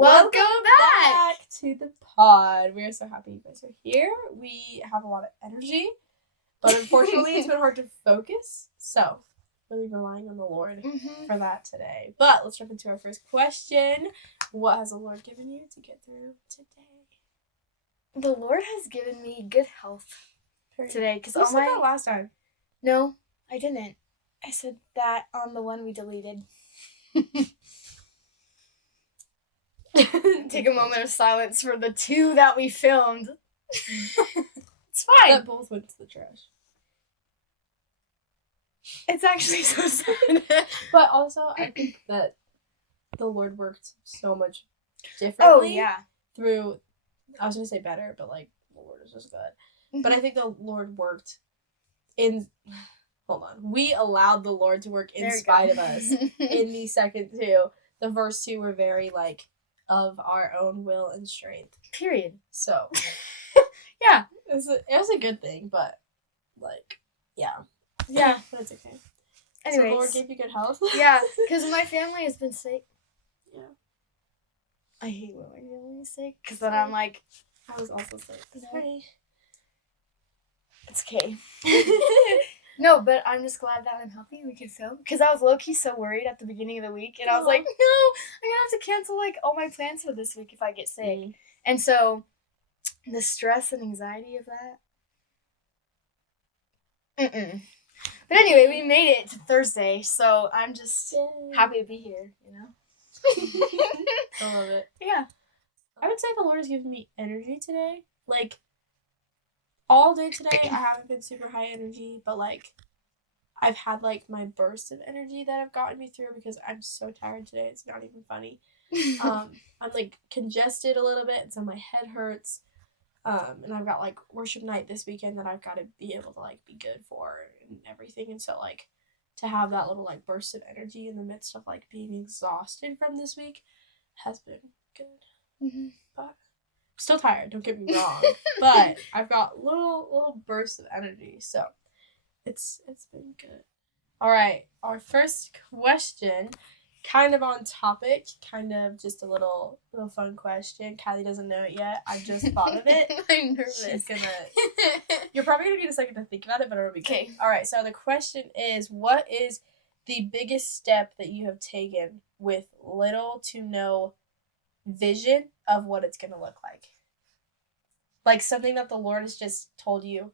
Welcome back to the pod. We are so happy you guys are here. We have a lot of energy, but unfortunately it's been hard to focus. So, really relying on the Lord for that today. But let's jump into our first question. What has the Lord given you to get through today? The Lord has given me good health today. Because you said that last time. No, I didn't. I said that on the one we deleted. Take a moment of silence for the 2 that we filmed. It's fine. That both went to the trash. It's actually so sad. But also, I think that the Lord worked so much differently. Oh, yeah. Through, I was going to say better, but like, the Lord is just good. Mm-hmm. But I think the Lord worked in... Hold on. We allowed the Lord to work in spite of us in the second 2. The first 2 were very, like, of our own will and strength. Period. So, yeah. It was a good thing, but, like, yeah. Yeah, but it's okay. Anyways. So the Lord gave you good health? Yeah, because my family has been sick. Yeah. I hate when my family is sick, because then I'm like... I was also sick. Sorry. It's okay. No, but I'm just glad that I'm healthy and we can film. Because I was low-key so worried at the beginning of the week. And I was like, no, I'm going to have to cancel, like, all my plans for this week if I get sick. Mm-hmm. And so, the stress and anxiety of that. But anyway, we made it to Thursday. So, I'm just happy to be here, you know? I love it. Yeah. I would say the Lord has given me energy today. Like, all day today, I haven't been super high energy, but, like, I've had, like, my bursts of energy that have gotten me through because I'm so tired today. It's not even funny. I'm, like, congested a little bit, and so my head hurts. And I've got, like, worship night this weekend that I've got to be able to, like, be good for and everything. And so, like, to have that little, like, burst of energy in the midst of, like, being exhausted from this week has been good. Mm-hmm. But... still tired, don't get me wrong, but I've got little bursts of energy, so it's been good. All right, our first question, kind of on topic, kind of just a little fun question. Kylie doesn't know it yet. I just thought of it. I'm nervous. You're probably gonna need a second to think about it, but it'll be good. Okay. All right, so the question is, what is the biggest step that you have taken with little to no vision of what it's going to look like? Like something that the Lord has just told you,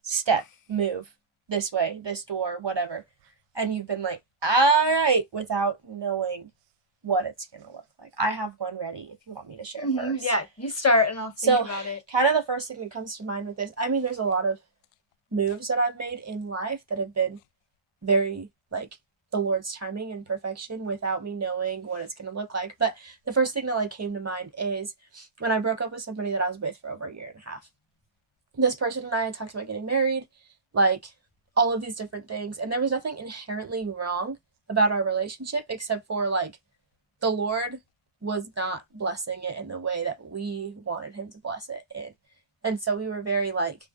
step, move, this way, this door, whatever. And you've been like, all right, without knowing what it's going to look like. I have one ready if you want me to share first. Yeah, you start and I'll think about it. Kind of the first thing that comes to mind with this, I mean, there's a lot of moves that I've made in life that have been very, like, the Lord's timing and perfection without me knowing what it's going to look like. But the first thing that, like, came to mind is when I broke up with somebody that I was with for over a year and a half. This person and I had talked about getting married, like, all of these different things. And there was nothing inherently wrong about our relationship except for, like, the Lord was not blessing it in the way that we wanted him to bless it in. And so we were very, like,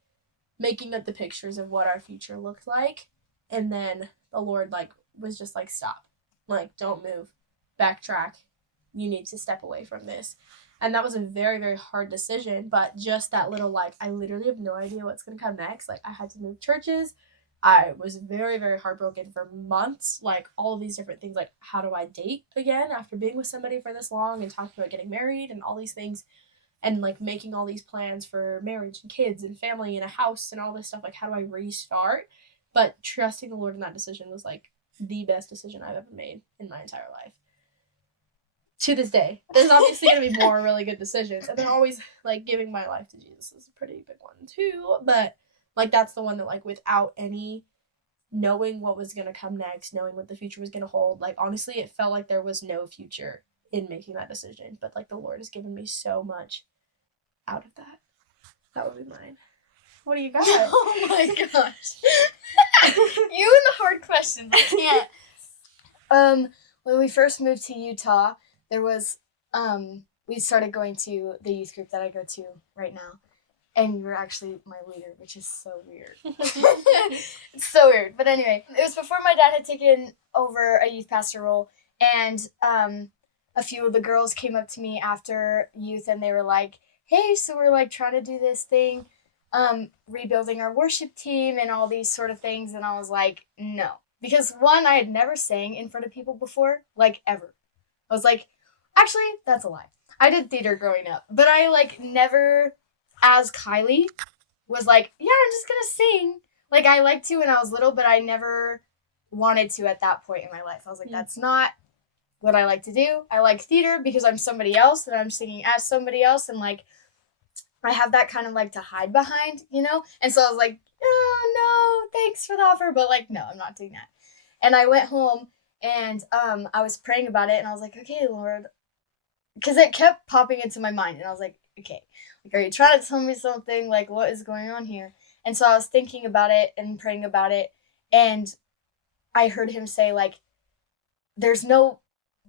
making up the pictures of what our future looked like. And then the Lord, like, was just like, stop, like, don't move, backtrack, you need to step away from this. And that was a very, very hard decision, but just that little, like, I literally have no idea what's gonna come next. Like, I had to move churches, I was very, very heartbroken for months, like, all of these different things, like, how do I date again after being with somebody for this long and talking about getting married and all these things, and, like, making all these plans for marriage and kids and family and a house and all this stuff. Like, how do I restart? But trusting the Lord in that decision was, like, the best decision I've ever made in my entire life. To this day. There's obviously going to be more really good decisions. And then always, like, giving my life to Jesus is a pretty big one, too. But, like, that's the one that, like, without any knowing what was going to come next, knowing what the future was going to hold, like, honestly, it felt like there was no future in making that decision. But, like, the Lord has given me so much out of that. That would be mine. What do you got? Oh my gosh. You and the hard questions. I can't. When we first moved to Utah, there was, we started going to the youth group that I go to right now. And you were actually my leader, which is so weird. It's so weird. But anyway, it was before my dad had taken over a youth pastor role. And a few of the girls came up to me after youth and they were like, hey, so we're like trying to do this thing, rebuilding our worship team and all these sort of things. And I was like, no. Because one, I had never sang in front of people before, like ever. I was like, actually, that's a lie. I did theater growing up, but I like never, as Kylie, was like, yeah, I'm just gonna sing. Like I liked to when I was little, but I never wanted to at that point in my life. I was like, that's not what I like to do. I like theater because I'm somebody else and I'm singing as somebody else, and like I have that kind of like to hide behind, you know? And so I was like, oh no, thanks for the offer, but like, no, I'm not doing that. And I went home and I was praying about it and I was like, okay, Lord, because it kept popping into my mind and I was like, okay, like, are you trying to tell me something? Like, what is going on here? And so I was thinking about it and praying about it, and I heard him say, like, there's no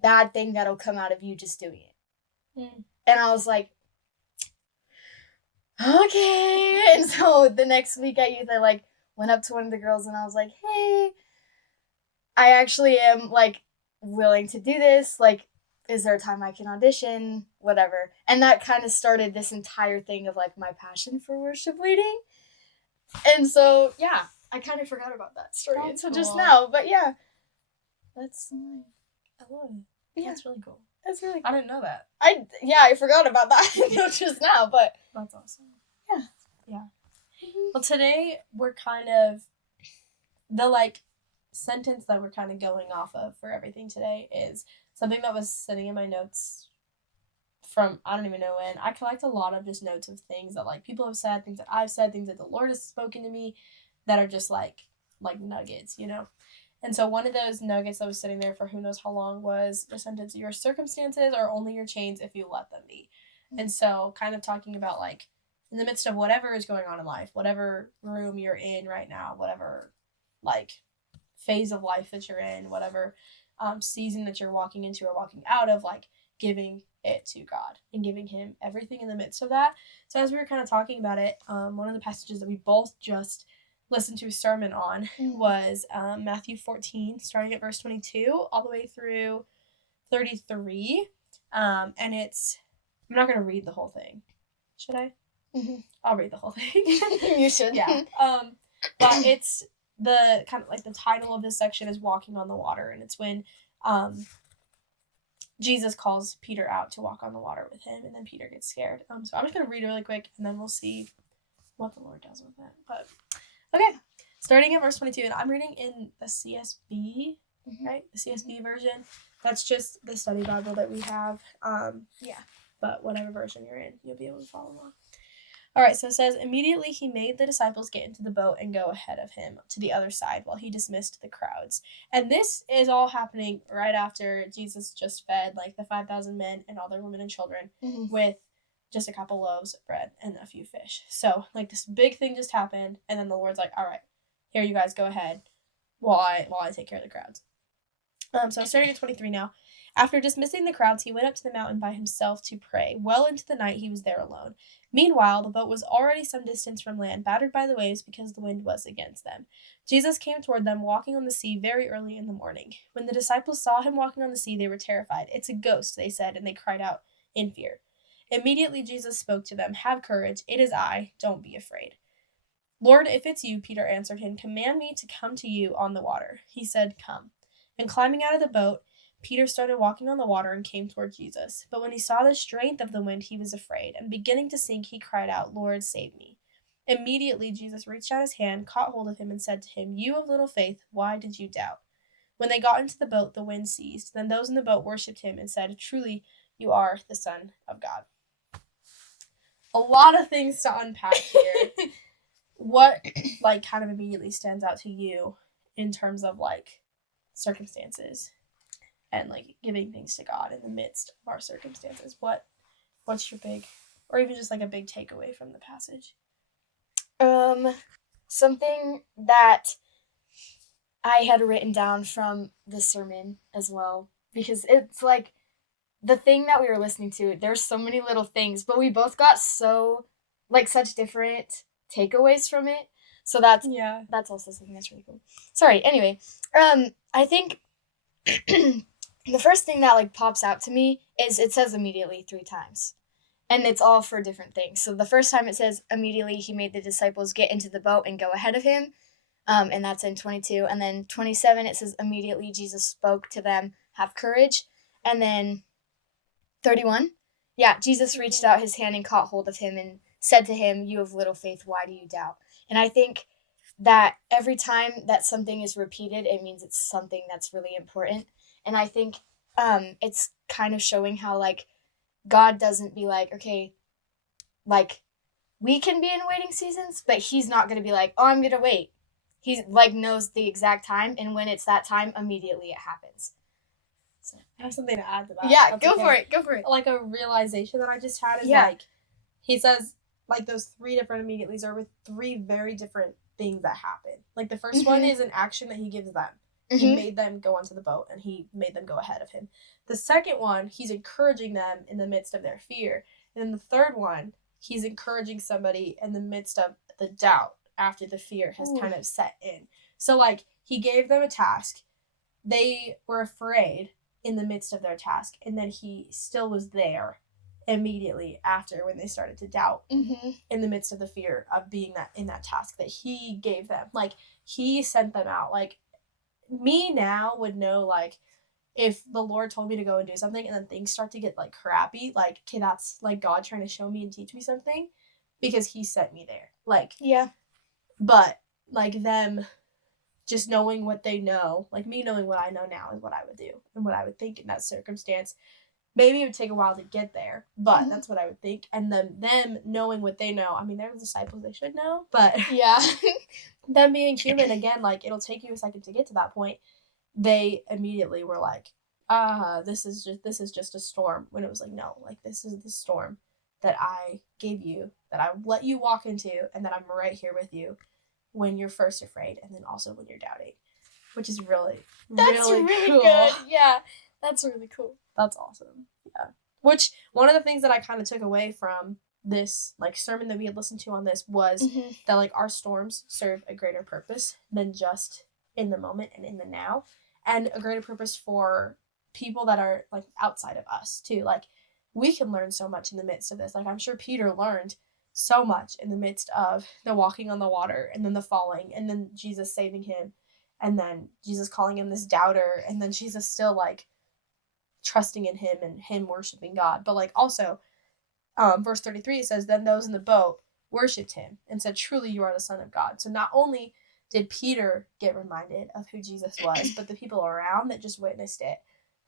bad thing that'll come out of you just doing it. And I was like, okay. And so the next week at youth, I like went up to one of the girls and I was like, hey, I actually am like willing to do this. Like, is there a time I can audition? Whatever. And that kind of started this entire thing of like my passion for worship leading. And so, yeah, I kind of forgot about that story until just now. But yeah, that's nice. I love it. Yeah. That's really cool. That's really cool. I didn't know that. I forgot about that until just now, but that's awesome. Yeah. Yeah. Well, today we're kind of the like sentence that we're kind of going off of for everything today is something that was sitting in my notes from I don't even know when. I collect a lot of just notes of things that like people have said, things that I've said, things that the Lord has spoken to me that are just like nuggets, you know. And so one of those nuggets that was sitting there for who knows how long was the sentence, your circumstances are only your chains if you let them be. And so kind of talking about like in the midst of whatever is going on in life, whatever room you're in right now, whatever like phase of life that you're in, whatever season that you're walking into or walking out of, like giving it to God and giving him everything in the midst of that. So as we were kind of talking about it, one of the passages that we both just listened to a sermon on was Matthew 14, starting at verse 22 all the way through 33. And it's, I'm not going to read the whole thing. Should I? Mm-hmm. I'll read the whole thing. You should. Yeah. But it's the kind of like the title of this section is Walking on the Water. And it's when Jesus calls Peter out to walk on the water with him. And then Peter gets scared. So I'm just going to read it really quick and then we'll see what the Lord does with it. But okay, starting at verse 22, and I'm reading in the CSB, right? The CSB version. That's just the study Bible that we have. Yeah, but whatever version you're in, you'll be able to follow along. All right, so it says, immediately he made the disciples get into the boat and go ahead of him to the other side while he dismissed the crowds. And this is all happening right after Jesus just fed like the 5,000 men and all their women and children with just a couple loaves of bread and a few fish. So, like, this big thing just happened, and then the Lord's like, all right, here you guys go ahead while I take care of the crowds. So starting at 23 now. After dismissing the crowds, he went up to the mountain by himself to pray. Well into the night he was there alone. Meanwhile, the boat was already some distance from land, battered by the waves because the wind was against them. Jesus came toward them, walking on the sea very early in the morning. When the disciples saw him walking on the sea, they were terrified. It's a ghost, they said, and they cried out in fear. Immediately Jesus spoke to them, have courage, it is I, don't be afraid. Lord, if it's you, Peter answered him, command me to come to you on the water. He said, come. And climbing out of the boat, Peter started walking on the water and came toward Jesus. But when he saw the strength of the wind, he was afraid, and beginning to sink, he cried out, Lord, save me. Immediately Jesus reached out his hand, caught hold of him, and said to him, you of little faith, why did you doubt? When they got into the boat, the wind ceased. Then those in the boat worshipped him and said, truly, you are the Son of God. A lot of things to unpack here. What, like, kind of immediately stands out to you in terms of, like, circumstances and, like, giving things to God in the midst of our circumstances? What's your big, or even just, like, a big takeaway from the passage? Something that I had written down from the sermon as well, because it's, like, the thing that we were listening to, there's so many little things, but we both got so, like, such different takeaways from it. So that's also something that's really cool. Sorry, anyway. I think the first thing that like pops out to me is it says immediately 3 times. And it's all for different things. So the first time it says immediately he made the disciples get into the boat and go ahead of him. And that's in 22. And then 27, it says immediately Jesus spoke to them, have courage. And then 31, yeah, Jesus reached out his hand and caught hold of him and said to him, you have little faith, why do you doubt? And I think that every time that something is repeated, it means it's something that's really important. And I think it's kind of showing how, like, God doesn't be like, okay, like, we can be in waiting seasons, but he's not going to be like, oh, I'm going to wait. He, like, knows the exact time, and when it's that time, immediately it happens. So, I have something to add to that. Yeah, go for it. Like, a realization that I just had is, like, he says, like, those 3 different immediatelys are with 3 very different things that happen. Like, the first one is an action that he gives them. He made them go onto the boat, and he made them go ahead of him. The second one, he's encouraging them in the midst of their fear. And then the third one, he's encouraging somebody in the midst of the doubt after the fear has kind of set in. So, like, he gave them a task. They were afraid in the midst of their task, and then he still was there immediately after when they started to doubt in the midst of the fear of being that in that task that he gave them. Like, he sent them out. Like, me now would know, like, if the Lord told me to go and do something and then things start to get, like, crappy, like, okay, that's, like, God trying to show me and teach me something because he sent me there. Like, yeah. But, like, them just knowing what they know, like, me knowing what I know now is what I would do and what I would think in that circumstance. Maybe it would take a while to get there, but that's what I would think. And then them knowing what they know. I mean, they're the disciples, they should know, but yeah, them being human, again, like, it'll take you a second to get to that point. They immediately were like, this is just a storm. When it was like, no, like, this is the storm that I gave you, that I let you walk into, and that I'm right here with you when you're first afraid, and then also when you're doubting, which is really cool. Good. Yeah, that's really cool. That's awesome. Yeah. Which, one of the things that I kind of took away from this, like, sermon that we had listened to on this was that, like, our storms serve a greater purpose than just in the moment and in the now, and a greater purpose for people that are, like, outside of us too. Like, we can learn so much in the midst of this. Like, I'm sure Peter learned so much in the midst of the walking on the water, and then the falling, and then Jesus saving him, and then Jesus calling him this doubter, and then Jesus still, like, trusting in him and him worshiping God. But, like, also, verse 33, it says, then those in the boat worshipped him and said, truly you are the Son of God. So not only did Peter get reminded of who Jesus was, but the people around that just witnessed it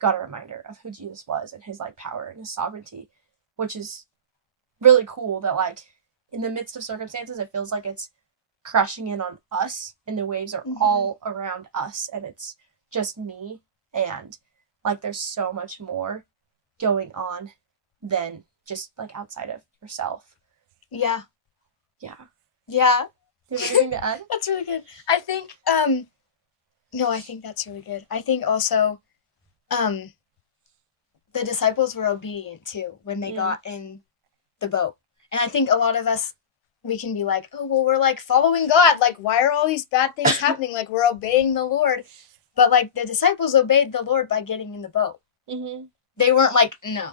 got a reminder of who Jesus was and his, like, power and his sovereignty, which is really cool. That, like, in the midst of circumstances, it feels like it's crashing in on us, and the waves are all around us, and it's just me, and, like, there's so much more going on than just, like, outside of yourself. Yeah. Do you have anything to add? That's really good. I think no, I think that's really good. I think also the disciples were obedient too when they got in the boat. And I think a lot of us, we can be like, oh, well, we're, like, following God. Like, why are all these bad things happening? Like, we're obeying the Lord. But, like, the disciples obeyed the Lord by getting in the boat. They weren't like, no,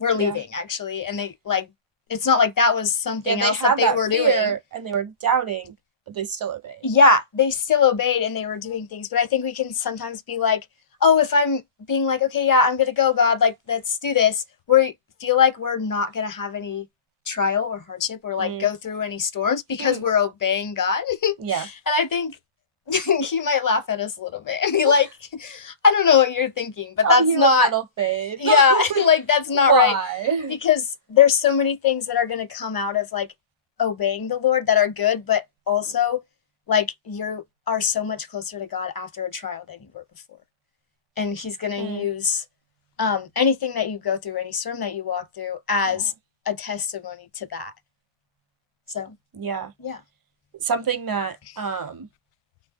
we're leaving, actually. And they, like, it's not like that was something else that they were doing. And they were doubting, but they still obeyed. Yeah, they still obeyed, and they were doing things. But I think we can sometimes be like, oh, if I'm being like, okay, yeah, I'm going to go, God, like, let's do this. We feel like we're not going to have any trial or hardship or, like, go through any storms because we're obeying God. Yeah. And I think he might laugh at us a little bit and be like, I don't know what you're thinking, but that's not little faith. Yeah, like, that's not right. Because there's so many things that are going to come out of, like, obeying the Lord that are good, but also, like, you are so much closer to God after a trial than you were before. And he's going to use anything that you go through, any storm that you walk through, as a testimony to that. So, yeah. Something that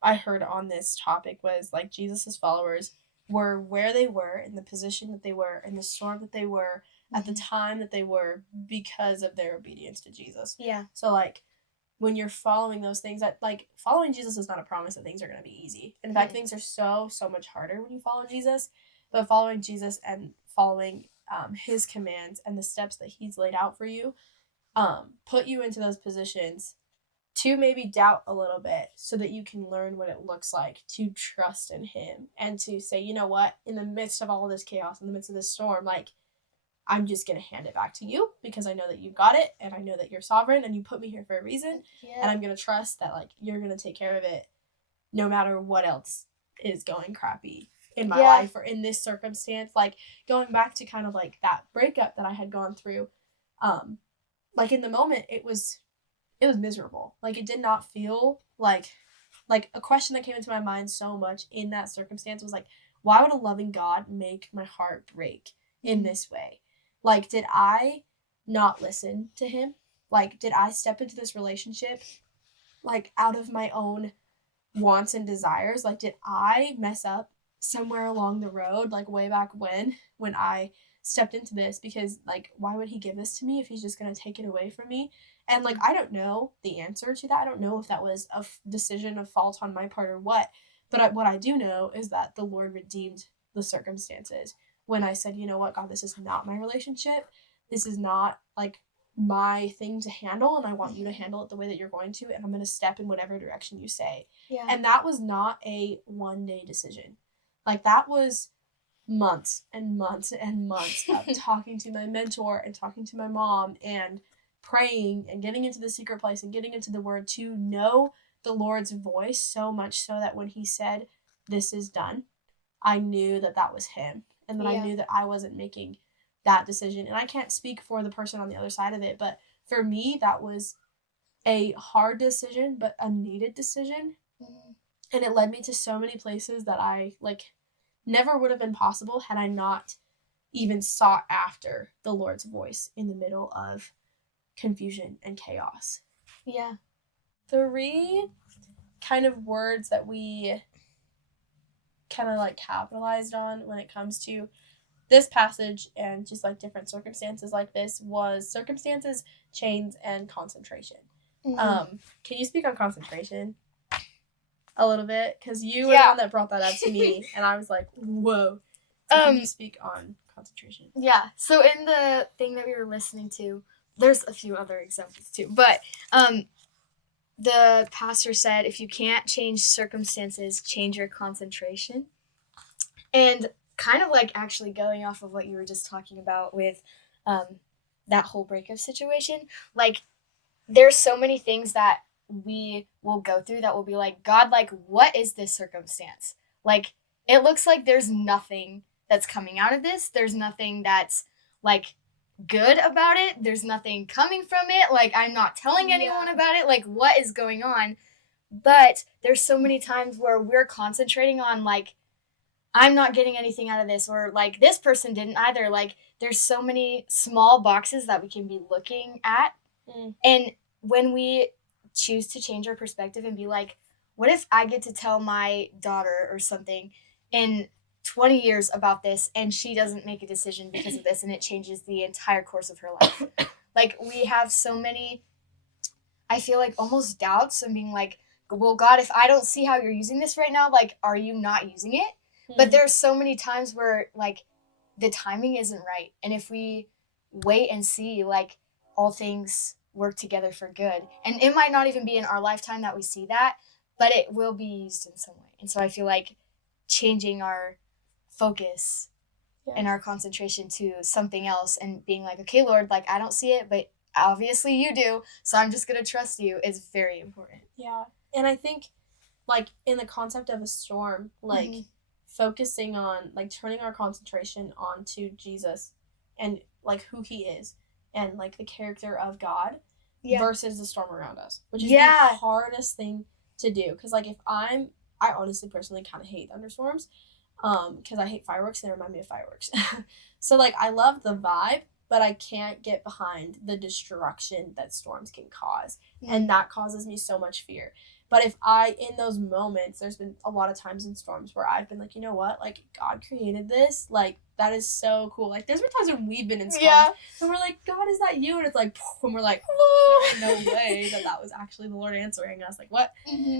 I heard on this topic was, like, Jesus's followers were where they were, in the position that they were, in the storm that they were, at the time that they were, because of their obedience to Jesus. Yeah. So, like, when you're following those things, that, like, following Jesus is not a promise that things are going to be easy. In fact, things are so much harder when you follow Jesus. but following Jesus and following his commands and the steps that he's laid out for you put you into those positions to maybe doubt a little bit so that you can learn what it looks like to trust in him and to say, you know what, in the midst of all of this chaos, in the midst of this storm, like, I'm just going to hand it back to you because I know that you've got it and I know that you're sovereign and you put me here for a reason. Yeah. And I'm going to trust that, like, you're going to take care of it no matter what else is going crappy in my life or in this circumstance. Like, going back to kind of, like, that breakup that I had gone through, like, in the moment, it was miserable. Like, it did not feel like a question that came into my mind so much in that circumstance was like, why would a loving God make my heart break in this way? Like, did I not listen to him? Like, did I step into this relationship, like, out of my own wants and desires? Like, did I mess up somewhere along the road, like, way back when I stepped into this? Because, like, why would he give this to me if he's just going to take it away from me? And, like, I don't know the answer to that. I don't know if that was a decision of fault on my part or what. But what I do know is that the Lord redeemed the circumstances when I said, you know what, God, this is not my relationship. This is not, like, my thing to handle, and I want you to handle it the way that you're going to, and I'm going to step in whatever direction you say. Yeah. And that was not a one-day decision. Like, that was months and months and months of talking to my mentor and talking to my mom and praying and getting into the secret place and getting into the word to know the Lord's voice so much so that when he said, this is done, I knew that that was him and that I knew that I wasn't making that decision. And I can't speak for the person on the other side of it, but for me, that was a hard decision, but a needed decision. Mm-hmm. And it led me to so many places that I, like, never would have been possible had I not even sought after the Lord's voice in the middle of confusion and chaos. Yeah. 3 kind of words that we kind of, like, capitalized on when it comes to this passage and just, like, different circumstances like this was circumstances, chains, and concentration. Mm-hmm. Can you speak on concentration a little bit? Because you were the one that brought that up to me, and I was like, whoa. So can you speak on concentration? Yeah. So in the thing that we were listening to, there's a few other examples too, but the pastor said, if you can't change circumstances, change your concentration. And kind of, like, actually going off of what you were just talking about with that whole breakup situation, like, there's so many things that we will go through that will be like, God, like, what is this circumstance? Like, it looks like there's nothing that's coming out of this. There's nothing that's, like, good about it. There's nothing coming from it. Like, I'm not telling anyone about it. Like, what is going on? But there's so many times where we're concentrating on, like, I'm not getting anything out of this, or, like, this person didn't either. Like, there's so many small boxes that we can be looking at. And when we choose to change our perspective and be like, what if I get to tell my daughter or something in 20 years about this and she doesn't make a decision because of this and it changes the entire course of her life? Like, we have so many, I feel like, almost doubts and being like, well, God, if I don't see how you're using this right now, like, are you not using it? But there's so many times where, like, the timing isn't right. And if we wait and see, like, all things work together for good. And it might not even be in our lifetime that we see that, but it will be used in some way. And so I feel like changing our focus and our concentration to something else and being like, okay, Lord, like, I don't see it, but obviously you do, so I'm just going to trust you, is very important. Yeah. And I think, like, in the concept of a storm, like, focusing on, like, turning our concentration onto Jesus and, like, who he is and, like, the character of God versus the storm around us, which is the hardest thing to do. Because, like, I honestly personally kind of hate thunderstorms because I hate fireworks and they remind me of fireworks. So, like, I love the vibe, but I can't get behind the destruction that storms can cause. And that causes me so much fear. But if in those moments, there's been a lot of times in storms where I've been like, you know what? Like, God created this. Like, that is so cool. Like, there's been times when we've been in storms and we're like, God, is that you? And it's like, and we're like, whoa, no way that was actually the Lord answering us. Like, what?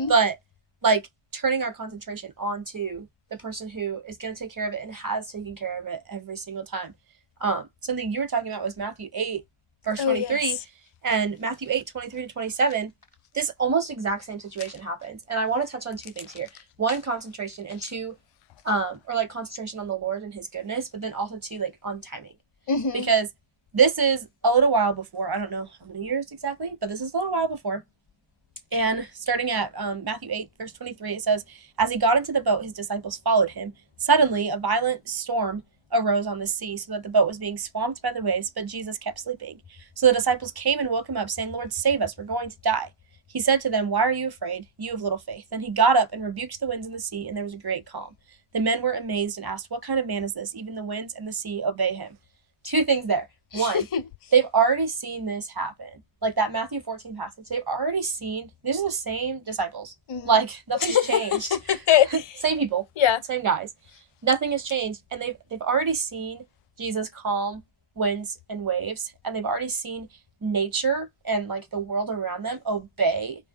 But, like, turning our concentration onto the person who is going to take care of it and has taken care of it every single time. Something you were talking about was Matthew 8, verse 23. Yes. And Matthew 8, 23 to 27, this almost exact same situation happens. And I want to touch on two things here. One, concentration, and two, concentration on the Lord and his goodness, but then also two, on timing. Mm-hmm. Because this is a little while before, I don't know how many years exactly, but this is a little while before. And starting at Matthew 8, verse 23, it says, "As he got into the boat, his disciples followed him. Suddenly, a violent storm arose on the sea, so that the boat was being swamped by the waves, but Jesus kept sleeping. So the disciples came and woke him up, saying, 'Lord, save us, we're going to die.' He said to them, 'Why are you afraid, you of little faith?' Then he got up and rebuked the winds and the sea, and there was a great calm. The men were amazed and asked, 'What kind of man is this? Even the winds and the sea obey him.'" Two things there. One, they've already seen this happen. Like that Matthew 14 passage, they've already seen, these are the same disciples. Mm-hmm. Nothing's changed. Same people. Yeah. Same guys. Nothing has changed. And they've already seen Jesus calm winds and waves. And they've already seen nature and the world around them obey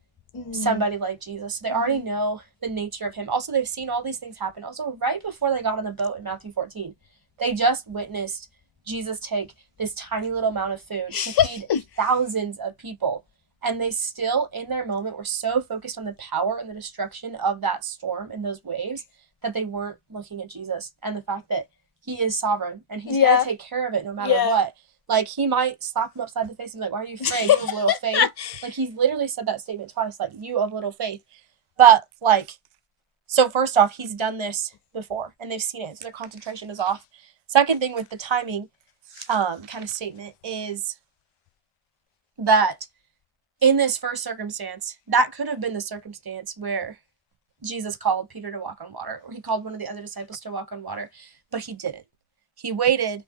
somebody like Jesus. So they already know the nature of him. Also, they've seen all these things happen. Also, right before they got on the boat in Matthew 14, they just witnessed Jesus take this tiny little amount of food to feed thousands of people. And they still, in their moment, were so focused on the power and the destruction of that storm and those waves that they weren't looking at Jesus and the fact that he is sovereign and he's going to take care of it no matter what. He might slap him upside the face and be like, "Why are you afraid, you of little faith?" He's literally said that statement twice, "You of little faith." But, so first off, he's done this before and they've seen it, so their concentration is off. Second thing with the timing kind of statement is that in this first circumstance, that could have been the circumstance where Jesus called Peter to walk on water, or he called one of the other disciples to walk on water, but he didn't. He waited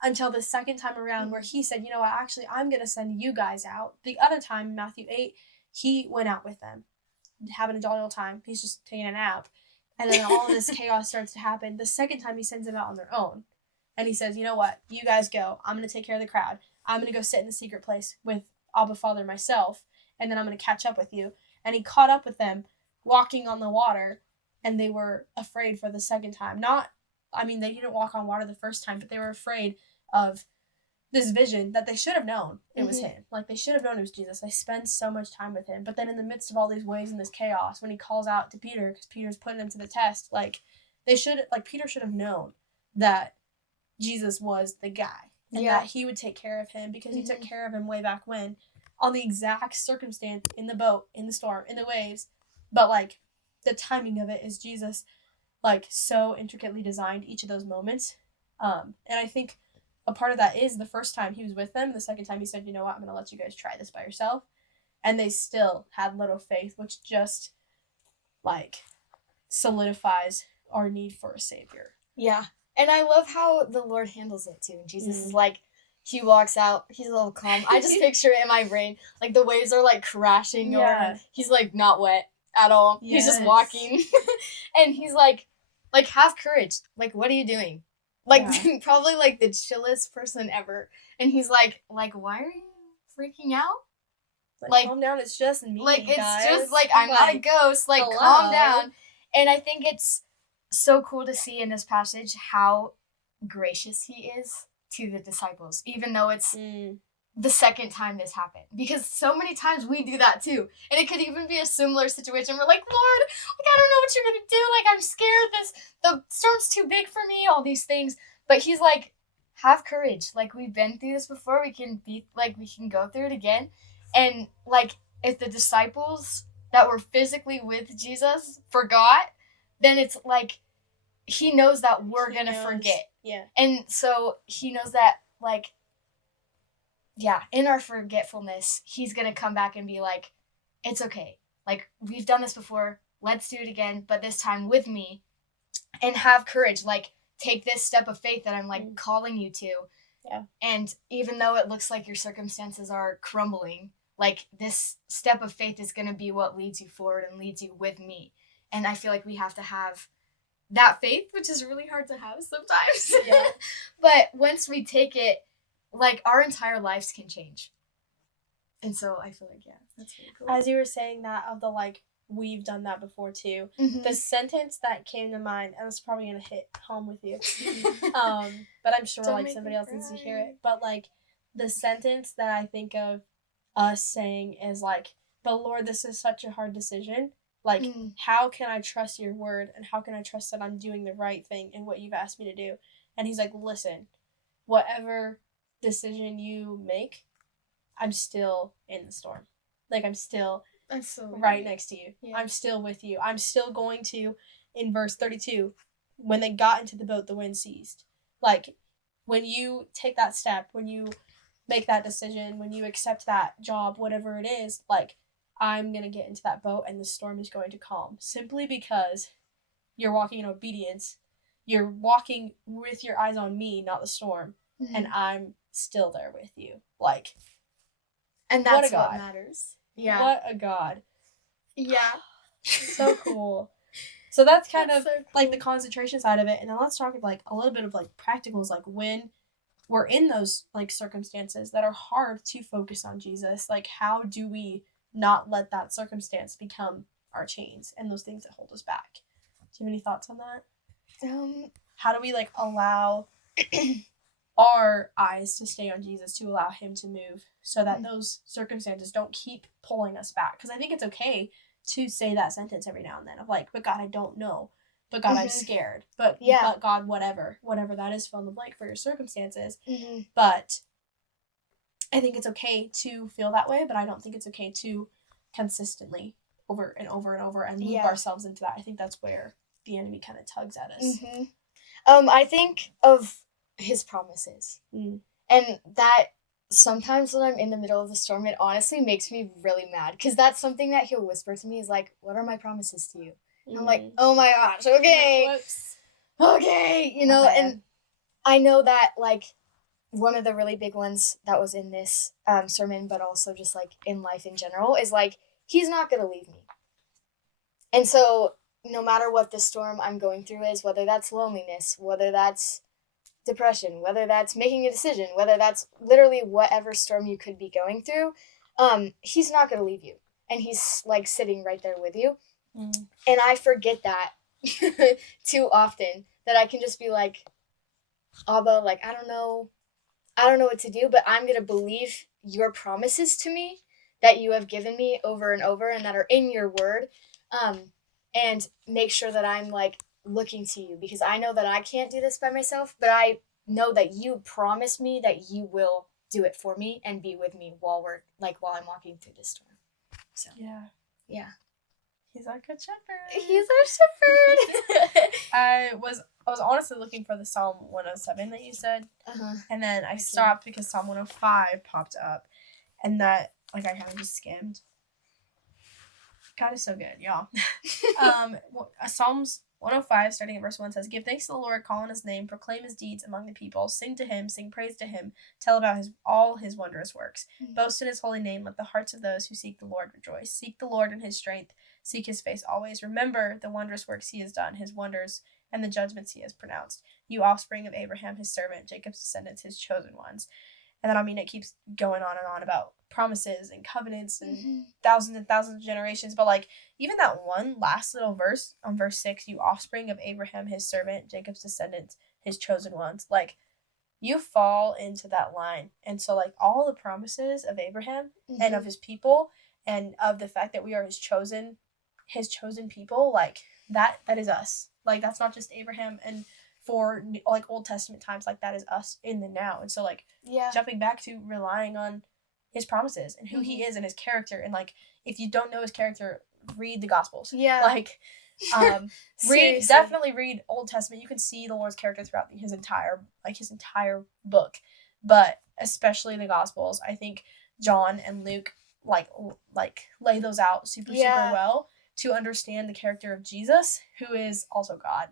until the second time around where he said, "You know what, actually, I'm going to send you guys out." The other time, Matthew 8, he went out with them, having a jolly old time. He's just taking a nap. And then all of this chaos starts to happen. The second time, he sends them out on their own. And he says, "You know what? You guys go. I'm going to take care of the crowd. I'm going to go sit in the secret place with Abba Father myself, and then I'm going to catch up with you." And he caught up with them walking on the water, and they were afraid for the second time. They didn't walk on water the first time, but they were afraid of this vision that they should have known it was him. They should have known it was Jesus. They spend so much time with him. But then in the midst of all these waves and this chaos, when he calls out to Peter, because Peter's putting him to the test, Peter should have known that Jesus was the guy and that he would take care of him because he took care of him way back when on the exact circumstance in the boat, in the storm, in the waves. But the timing of it is Jesus so intricately designed each of those moments. And I think a part of that is the first time he was with them, the second time he said, "You know what, I'm going to let you guys try this by yourself." And they still had little faith, which just solidifies our need for a savior. Yeah. And I love how the Lord handles it too. Jesus is he walks out, he's a little calm. I just picture it in my brain. The waves are crashing over him. He's not wet at all. Yes. He's just walking. And he's have courage. What are you doing? Probably the chillest person ever. And he's why are you freaking out? Calm down, it's just me. It's guys. just I'm not a ghost. Calm down. And I think it's so cool to see in this passage how gracious he is to the disciples, even though it's the second time this happened. Because so many times we do that too. And it could even be a similar situation. We're like, "Lord, I don't know what you're going to do. I'm scared. The storm's too big for me," all these things. But he's have courage. We've been through this before. We can we can go through it again. And if the disciples that were physically with Jesus forgot, then it's he knows that we're going to forget. Yeah. And so he knows that in our forgetfulness, he's going to come back and be "It's okay. We've done this before. Let's do it again, but this time with me." And have courage. Take this step of faith that I'm calling you to. Yeah. And even though it looks like your circumstances are crumbling, this step of faith is going to be what leads you forward and leads you with me. And I feel we have to have that faith, which is really hard to have sometimes. Yeah. But once we take it, our entire lives can change. And so I feel that's really cool. As you were saying that of the we've done that before too. Mm-hmm. The sentence that came to mind, and it's probably gonna hit home with you, but I'm sure Don't like make somebody me else needs to cry. hear it. But like the sentence that I think of us saying is like, "But Lord, this is such a hard decision. Like, how can I trust your word, and how can I trust that I'm doing the right thing in what you've asked me to do?" And he's like, "Listen, whatever decision you make, I'm still in the storm. Like, I'm still right next to you. Yeah. I'm still with you. I'm still going to," in verse 32, when they got into the boat, the wind ceased. Like, when you take that step, when you make that decision, when you accept that job, whatever it is, like, I'm going to get into that boat and the storm is going to calm. Simply because you're walking in obedience. You're walking with your eyes on me, not the storm. Mm-hmm. And I'm still there with you. Like, and that's what matters. Yeah. What a God. Yeah. So cool. So that's kind of so cool. Like the concentration side of it. And then let's talk of like a little bit of like practicals, like when we're in those like circumstances that are hard to focus on Jesus. Like, how do we not let that circumstance become our chains and those things that hold us back? Do you have any thoughts on that? How do we like allow our eyes to stay on Jesus, to allow him to move, so that those circumstances don't keep pulling us back? Because I think it's okay to say that sentence every now and then of like, "But God, I don't know. But God, I'm scared. But God, whatever that is, fill in the blank for your circumstances." Mm-hmm. But I think it's okay to feel that way, but I don't think it's okay to consistently over and over and over and move ourselves into that. I think that's where the enemy kind of tugs at us. Mm-hmm. I think of his promises. Mm. And that sometimes when I'm in the middle of the storm, it honestly makes me really mad. Because that's something that he'll whisper to me is like, "What are my promises to you?" And I'm like, "Oh my gosh, okay. Whoops. Okay." You know, and I know that like one of the really big ones that was in this sermon, but also just like in life in general, is like, he's not going to leave me. And so no matter what the storm I'm going through is, whether that's loneliness, whether that's depression, whether that's making a decision, whether that's literally whatever storm you could be going through, he's not going to leave you. And he's like sitting right there with you. Mm. And I forget that too often, that I can just be like, "Abba, like, I don't know what to do, but I'm going to believe your promises to me that you have given me over and over and that are in your word. And make sure that I'm like looking to you, because I know that I can't do this by myself, but I know that you promised me that you will do it for me and be with me while I'm walking through this storm." So yeah. He's our good shepherd. He's our shepherd. I was honestly looking for the Psalm 107 that you said, and then I stopped because Psalm 105 popped up, and that like I kind of just skimmed. God is so good, y'all. Psalms 105, starting at verse 1, says, "Give thanks to the Lord, call on his name, proclaim his deeds among the people, sing to him, sing praise to him, tell about all his wondrous works. Boast in his holy name, let the hearts of those who seek the Lord rejoice. Seek the Lord in his strength, seek his face always. Remember the wondrous works he has done, his wonders and the judgments he has pronounced. You offspring of Abraham, his servant, Jacob's descendants, his chosen ones." And then, it keeps going on and on about promises and covenants and thousands of generations. But, like, even that one last little verse on verse 6, "You offspring of Abraham, his servant, Jacob's descendants, his chosen ones." Like, you fall into that line. And so, like, all the promises of Abraham and of his people and of the fact that we are his chosen people, like, that is us. Like, that's not just Abraham and for like Old Testament times, like that is us in the now. And so like jumping back to relying on his promises and who he is and his character, and like if you don't know his character, read the Gospels. Like definitely read Old Testament. You can see the Lord's character throughout his entire book, but especially the Gospels. I think John and Luke like lay those out super well to understand the character of Jesus, who is also God.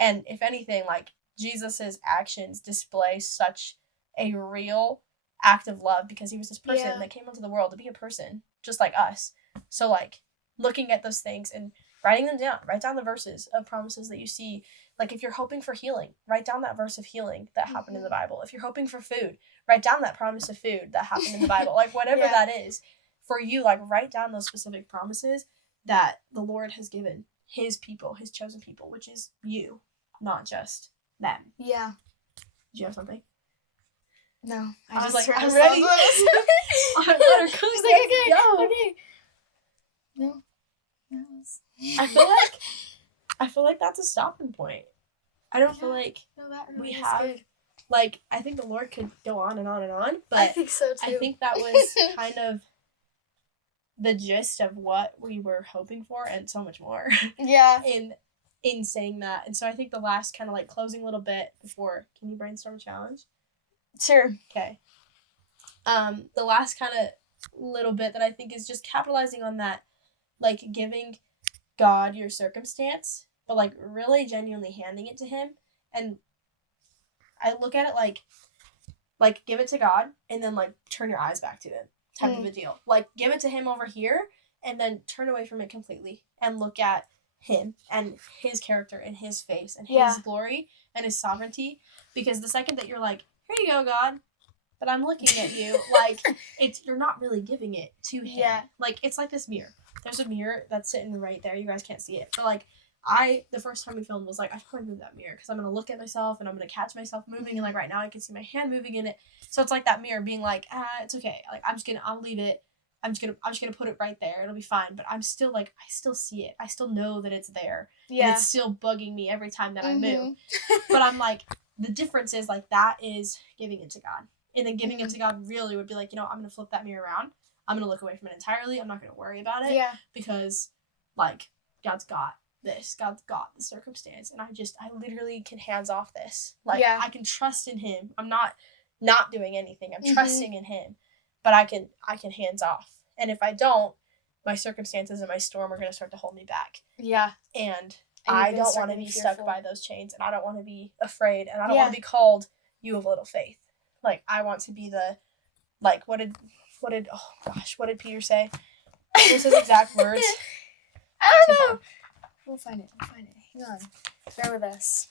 And if anything, like, Jesus' actions display such a real act of love, because he was this person that came into the world to be a person just like us. So, like, looking at those things and writing them down. Write down the verses of promises that you see. Like, if you're hoping for healing, write down that verse of healing that happened in the Bible. If you're hoping for food, write down that promise of food that happened in the Bible. Like, whatever that is for you, like, write down those specific promises that the Lord has given his people, his chosen people, which is you, not just them. Yeah. Did you have something? No. I was like, I'm I'm ready. ready. She's like, okay. No. I feel like that's a stopping point. I don't feel like that really we is have good. like, I think the Lord could go on and on and on, but I think so too. I think that was kind of the gist of what we were hoping for and so much more. Yeah. In saying that. And so I think the last kind of like closing little bit before, can you brainstorm a challenge? Sure. Okay. The last kind of little bit that I think is just capitalizing on that, like giving God your circumstance, but like really genuinely handing it to him. And I look at it like give it to God and then like turn your eyes back to him type of a deal. Like give it to him over here and then turn away from it completely and look at him and his character and his face and his glory and his sovereignty. Because the second that you're like, here you go, God, but I'm looking at you, like you're not really giving it to him. Yeah. Like it's like this mirror. There's a mirror that's sitting right there. You guys can't see it. But like the first time we filmed was like, I probably move that mirror because I'm going to look at myself and I'm going to catch myself moving. And like right now I can see my hand moving in it. So it's like that mirror being like, it's okay. Like I'll leave it. I'm just gonna put it right there. It'll be fine. But I'm still like, I still see it. I still know that it's there. Yeah. And it's still bugging me every time that I move. But I'm like, the difference is like, that is giving it to God. And then giving it to God really would be like, I'm going to flip that mirror around. I'm going to look away from it entirely. I'm not going to worry about it. Yeah. Because like, God's got this. God's got the circumstance. And I literally can hands off this. Like, I can trust in him. I'm not doing anything. I'm trusting in him. But I can hands off. And if I don't, my circumstances and my storm are going to start to hold me back. Yeah. And I don't want to be stuck by those chains. And I don't want to be afraid. And I don't want to be called you of little faith. Like, I want to be the, like, what did Peter say? What was his exact words? I don't know. We'll find it. Hang on. Bear with us.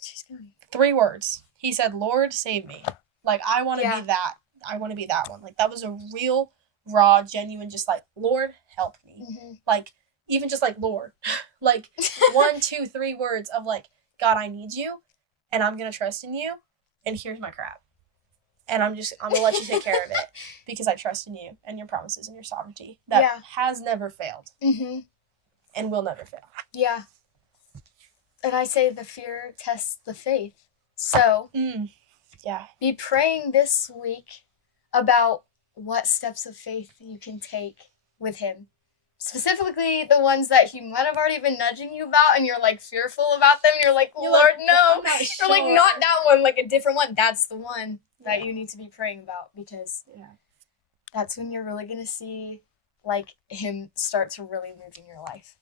She's going. 3 words. He said, Lord, save me. Like, I want to be that. I want to be that one. Like, that was a real, raw, genuine, just like, Lord, help me. Mm-hmm. Like, even just like, Lord. Like, 1, 2, 3 words of like, God, I need you. And I'm going to trust in you. And here's my crap. And I'm going to let you take care of it. Because I trust in you and your promises and your sovereignty. That has never failed. Mm-hmm. And will never fail. Yeah. And I say the fear tests the faith. So, be praying this week about what steps of faith you can take with him. Specifically, the ones that he might have already been nudging you about, and you're, like, fearful about them. You're like, Lord, like, no. You're like, not that one, like a different one. That's the one that you need to be praying about, because that's when you're really going to see, like, him start to really move in your life.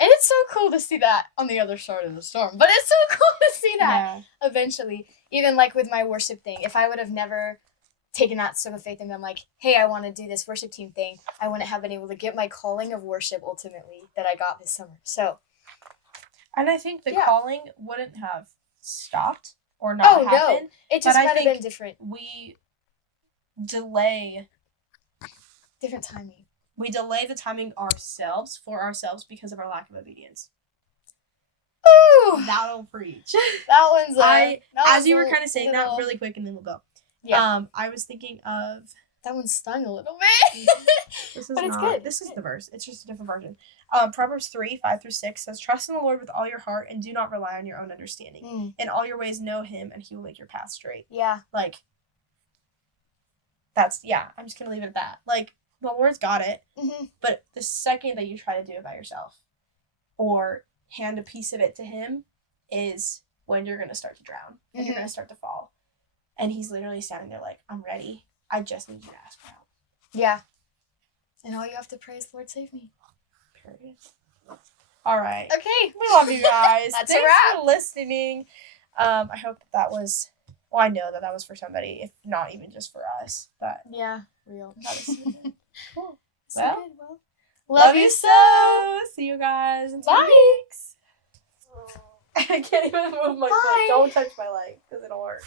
And it's so cool to see that on the other side of the storm. But it's so cool to see that eventually. Even, like, with my worship thing. If I would have never taken that step of faith and been like, hey, I want to do this worship team thing, I wouldn't have been able to get my calling of worship ultimately that I got this summer. So. And I think the calling wouldn't have stopped or not happened. No. It just might have been different. We delay. Different timing. We delay the timing for ourselves because of our lack of obedience. Ooh! That'll preach. That one's as you were kind of saying that really quick and then we'll go. Yeah. I was thinking of... That one stung a little bit. But it's good. This is the verse. It's just a different version. Proverbs 3, 5-6 says, trust in the Lord with all your heart and do not rely on your own understanding. In all your ways know him and he will make your path straight. Yeah. Like, I'm just going to leave it at that. Like, the Lord's got it. Mm-hmm. But the second that you try to do it by yourself or hand a piece of it to him is when you're going to start to drown. And you're going to start to fall. And he's literally standing there like, I'm ready. I just need you to ask for help. Yeah. And all you have to pray is, Lord, save me. Period. All right. Okay. We love you guys. That's Thanks a wrap. For listening. I hope that was, I know that was for somebody, if not even just for us. But real. That was so good. Cool. Well, love you so. See you guys in 2 weeks. I can't even move my foot. Don't touch my leg because it'll hurt.